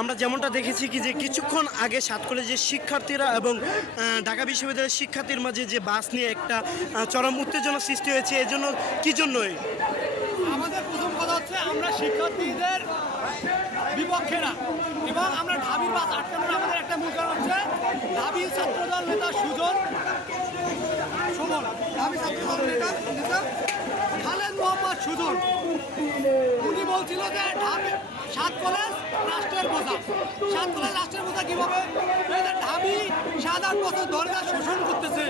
আমরা যেমনটা দেখেছি কি যে কিছুক্ষণ আগে সাত কলেজের শিক্ষার্থীরা এবং ঢাকা বিশ্ববিদ্যালয়ের শিক্ষার্থীর মাঝে যে বাস নিয়ে একটা চরম উত্তেজনা সৃষ্টি হয়েছে, এজন্য কি জন্যই আমাদের প্রথম কথা হচ্ছে আমরা শিক্ষার্থীদের বিপক্ষে না, এবং আমরা ঢাবির বাস আটকানোর আমাদের একটা মূল কারণ হচ্ছে ঢাবি ছাত্রদল নেতা সুজন সুমন, ঢাবি ছাত্রদল নেতা খালেদ মোহাম্মদ সুজন, উনি বলছিল যে সাত কলেজ রাষ্ট্রের বোঝা। সাত কলেজ রাষ্ট্রের বোঝা কীভাবে? ঢাবি 7-8 বছর ধরে শোষণ করতেছে।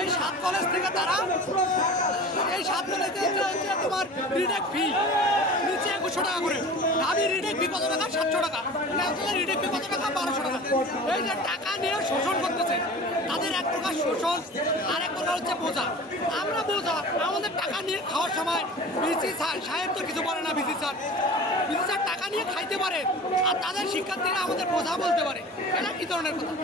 এই সাত কলেজ থেকে তারা এই সাত কলেজে হচ্ছে তোমার রিডেক্ট ফি নিচে 2100 টাকা করে। ঢাবি রিডেক্ট ফি কত টাকা? 700 টাকা। রিডেক্ট ফি কত টাকা? 1200 টাকা। এই যে টাকা নিয়ে শোষণ করতেছে, তাদের এক প্রকার শোষণ, আর এক প্রকার হচ্ছে বোঝা। আমরা বোঝা, আমাদের টাকা নিয়ে খাওয়ার সময় বিসি সাহেব তো কিছু বলে না। বিসি স্যার টাকা নিয়ে খাইতে পারে, আর তাদের শিক্ষার্থীরা আমাদের বোঝা বলতে পারে। এটা কি ধরনের কথা?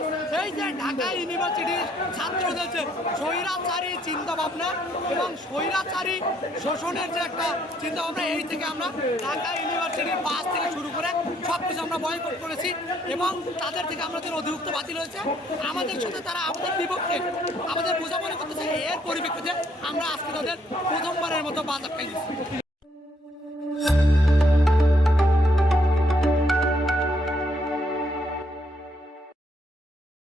এই যে ঢাকা ইউনিভার্সিটির ছাত্রদের যে স্বৈরাচারী চিন্তাভাবনা এবং স্বৈরাচারী শোষণের যে একটা চিন্তাভাবনা, এই থেকে আমরা ঢাকা ইউনিভার্সিটির বাস থেকে শুরু করে সব কিছু আমরা বয়কট করেছি, এবং তাদের থেকে আমাদের অধিভুক্ত বাতিল হয়েছে। আমাদের সাথে তারা আমাদের বিপক্ষে আমাদের বোঝা মনে করতেছে। এর পরিপ্রেক্ষিতে আমরা আজকে তাদের প্রথমবারের মতো বাস আটকাই দিচ্ছি।